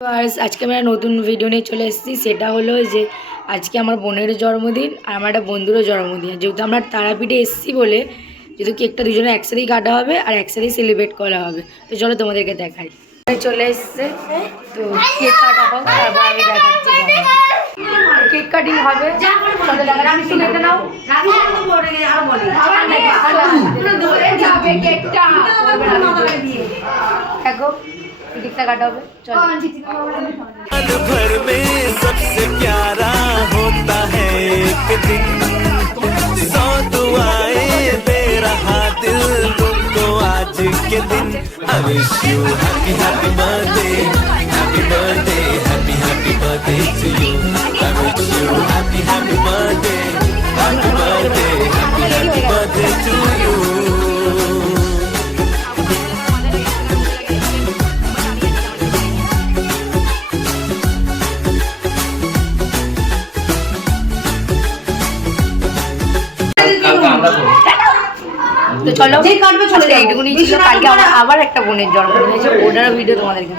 আজকে আমরা নতুন ভিডিও নিয়ে চলে এসেছি। সেটা হলো যে আজকে আমার বোনের জন্মদিন আর আমার একটা বন্ধুরও জন্মদিন। যেহেতু আমরা তারাপীঠে এসেছি বলে যেহেতু কেকটা দুজনে একসাথেই কাটা হবে আর একসাথেই সেলিব্রেট করা হবে। তো চলো তোমাদেরকে দেখাই। চলে এসছে তো কেক কাটা হোক, তারপর আমি দেখাচ্ছি। কেক কাটিং হবে, দেখো केकটা কাটা হবে। চলো भर में सबसे प्यारा होता है एक दिन, सौ दुआएं दे रहा दिल तुमको आज के दिन। I wish you happy happy birthday, happy birthday, happy happy birthday to you. I wish you happy happy birthday, happy birthday, happy happy birthday to you. তো চলো এইটুকুনি ছিল। কালকে আবার একটা বোনের জন্মদিন আছে, ওটারও ভিডিও তোমাদেরকে